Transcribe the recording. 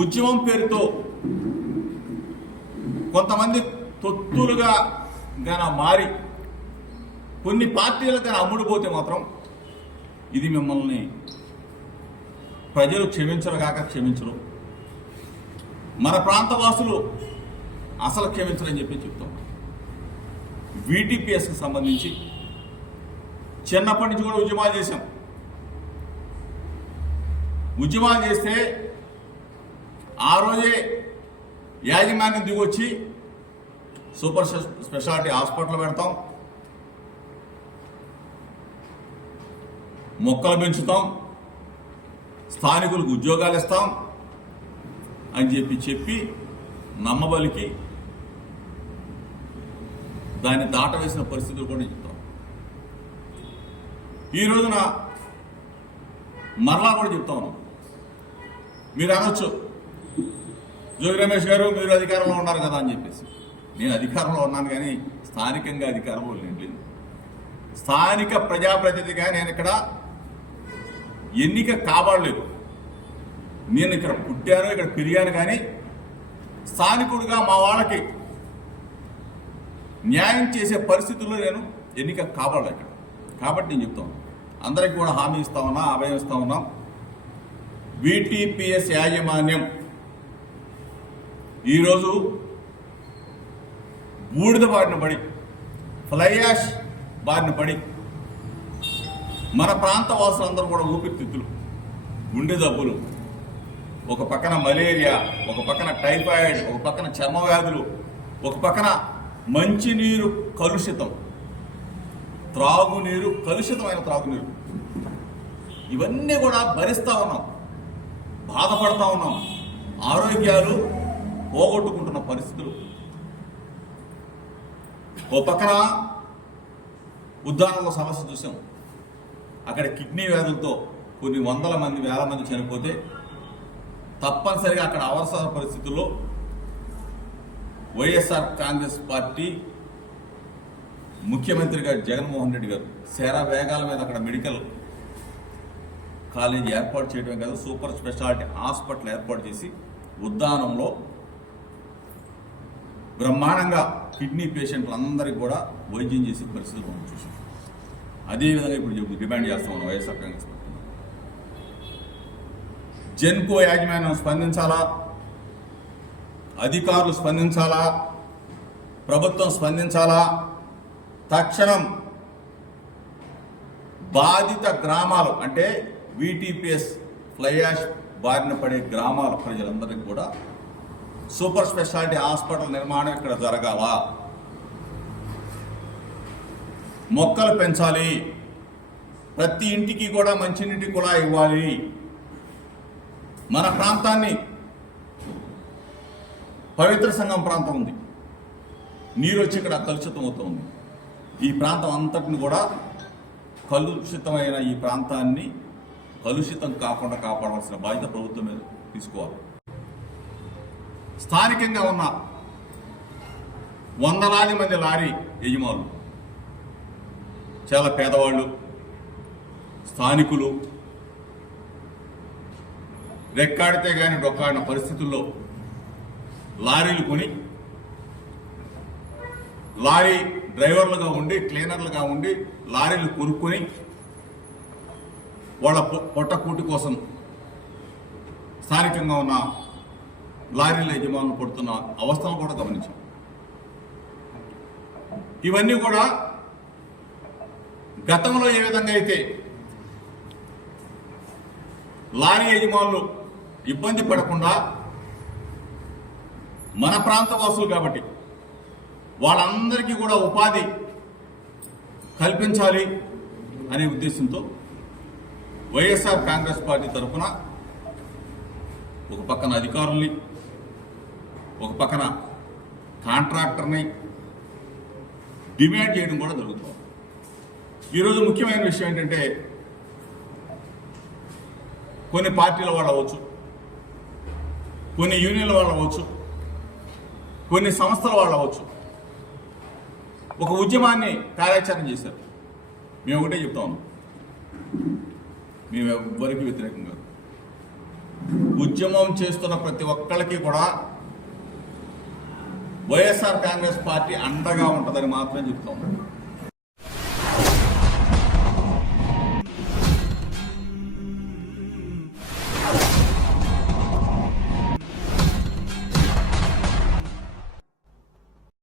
ఉద్యమం పేరుతో కొంతమంది తొత్తులుగా గన మారి కొన్ని పార్టీలు గన అమ్ముడుపోతే మాత్రం ఇది మిమ్మల్ని ప్రజలు క్షమించరు కాక క్షమించరు. మన ప్రాంతవాసులు అసలు క్షమించరని చెప్పి చెప్తాం. వీటీపీఎస్కి సంబంధించి చిన్నప్పటి నుంచి కూడా ఉద్యమాలు చేశాం. ఉద్యమాలు చేస్తే ఆ రోజే యాజమాన్యం దిగొచ్చి సూపర్ స్పెషాలిటీ హాస్పిటల్ పెడతాం. మొక్కలు పెంచుతాం. స్థానికులకు ఉద్యోగాలు ఇస్తాం అని చెప్పి చెప్పి నమ్మబలికి దాన్ని దాటవేసిన పరిస్థితులు కూడా చెప్తాం. ఈ రోజున మరలా కూడా చెప్తా ఉన్నాం మీరు అనొచ్చు. జోగి రమేష్ గారు మీరు అధికారంలో ఉన్నారు కదా అని చెప్పేసి. నేను అధికారంలో ఉన్నాను కానీ స్థానికంగా అధికారంలో లేదు స్థానిక ప్రజాప్రతినిధిగా నేను ఇక్కడ ఎన్నిక కావాలేదు నేను ఇక్కడ పుట్టాను ఇక్కడ పెరిగాను కానీ స్థానికుడిగా మా వాళ్ళకి న్యాయం చేసే పరిస్థితుల్లో నేను ఎన్నిక కావాలి ఇక్కడ. కాబట్టి నేను చెప్తాను. అందరికి కూడా హామీ ఇస్తా ఉన్నా అభయం ఇస్తా ఉన్నాం. విటిపిఎస్ యాజమాన్యం ఈరోజు బూడిద బారిన పడి ఫ్లైయాష్ బారిన పడి మన ప్రాంత వాసులందరూ కూడా ఊపిరితిత్తులు గుండె జబ్బులు ఒక పక్కన మలేరియా ఒక పక్కన టైఫాయిడ్ ఒక పక్కన చర్మ వ్యాధులు ఒక పక్కన మంచినీరు కలుషితం త్రాగునీరు కలుషితమైన త్రాగునీరు. ఇవన్నీ కూడా భరిస్తూ ఉన్నాం బాధపడతా ఉన్నాం. ఆరోగ్యాలు పోగొట్టుకుంటున్న పరిస్థితులు. ఓ పక్కన ఉద్దానంలో సమస్య చూసాం. అక్కడ కిడ్నీ వ్యాధులతో కొన్ని వందల మంది వేల మంది చనిపోతే తప్పనిసరిగా అక్కడ అవసర పరిస్థితుల్లో వైఎస్ఆర్ కాంగ్రెస్ పార్టీ ముఖ్యమంత్రిగా జగన్మోహన్ రెడ్డి గారు శర వేగాల మీద అక్కడ మెడికల్ కాలేజీ ఏర్పాటు చేయడమే కాదు సూపర్ స్పెషాలిటీ హాస్పిటల్ ఏర్పాటు చేసి ఉద్దానంలో బ్రహ్మాండంగా కిడ్నీ పేషెంట్లందరికీ కూడా వైద్యం చేసే పరిస్థితులు మనం చూసాం. అదేవిధంగా ఇప్పుడు చెప్పు డిమాండ్ చేస్తా ఉన్నాం వైఎస్ఆర్ కాంగ్రెస్ పార్టీ జెన్కో యాజమాన్యం స్పందించాలా? అధికారులు స్పందించాలా? ప్రభుత్వం స్పందించాలా? తక్షణం బాధిత గ్రామాలు అంటే విటిపిఎస్ ఫ్లైయాష్ బారిన పడే గ్రామాల ప్రజలందరికీ కూడా సూపర్ స్పెషాలిటీ హాస్పిటల్ నిర్మాణం ఇక్కడ జరగాల. మొక్కలు పెంచాలి. ప్రతి ఇంటికి కూడా మంచినీటి కూడా ఇవ్వాలి. మన ప్రాంతాన్ని పవిత్ర సంఘం ప్రాంతం ఉంది. నీరు వచ్చి ఇక్కడ కలుషితం అవుతుంది ఈ ప్రాంతం అంతటిని కూడా కలుషితమైన ఈ ప్రాంతాన్ని కలుషితం కాకుండా కాపాడవలసిన బాధ్యత ప్రభుత్వం మీద తీసుకోవాలి. స్థానికంగా ఉన్న వందలాది మంది లారీ యజమానులు చాలా పేదవాళ్ళు స్థానికులు రెక్కాడితే కానీ డొక్కాడిన పరిస్థితుల్లో లారీలు కొని లారీ డ్రైవర్లుగా ఉండి క్లీనర్లుగా ఉండి లారీలు కొనుక్కొని వాళ్ళ పొట్టకూటి కోసం స్థానికంగా ఉన్న లారీల యజమానులు పడుతున్న అవస్థను కూడా గమనించాం. ఇవన్నీ కూడా గతంలో ఏ విధంగా అయితే లారీ యజమానులు ఇబ్బంది పడకుండా మన ప్రాంత వాసులు కాబట్టి వాళ్ళందరికీ కూడా ఉపాధి కల్పించాలి అనే ఉద్దేశంతో వైఎస్ఆర్ కాంగ్రెస్ పార్టీ తరఫున ఒక పక్కన అధికారుల్ని ఒక పక్కన కాంట్రాక్టర్ని డిమాండ్ చేయడం కూడా జరుగుతుంది. ఈరోజు ముఖ్యమైన విషయం ఏంటంటే కొన్ని పార్టీల వాళ్ళు అవ్వచ్చు కొన్ని యూనియన్ల వాళ్ళు అవ్వచ్చు కొన్ని సంస్థల వాళ్ళు అవ్వచ్చు. ఒక ఉద్యమాన్ని కార్యాచరణ చేశారు. మేము ఒకటే చెప్తా ఉన్నాం. మేము ఎవ్వరికి వ్యతిరేకంగా ఉద్యమం చేస్తున్న ప్రతి ఒక్కళ్ళకి కూడా వైఎస్ఆర్ కాంగ్రెస్ పార్టీ అండగా ఉంటుందని మాత్రం చెప్తాం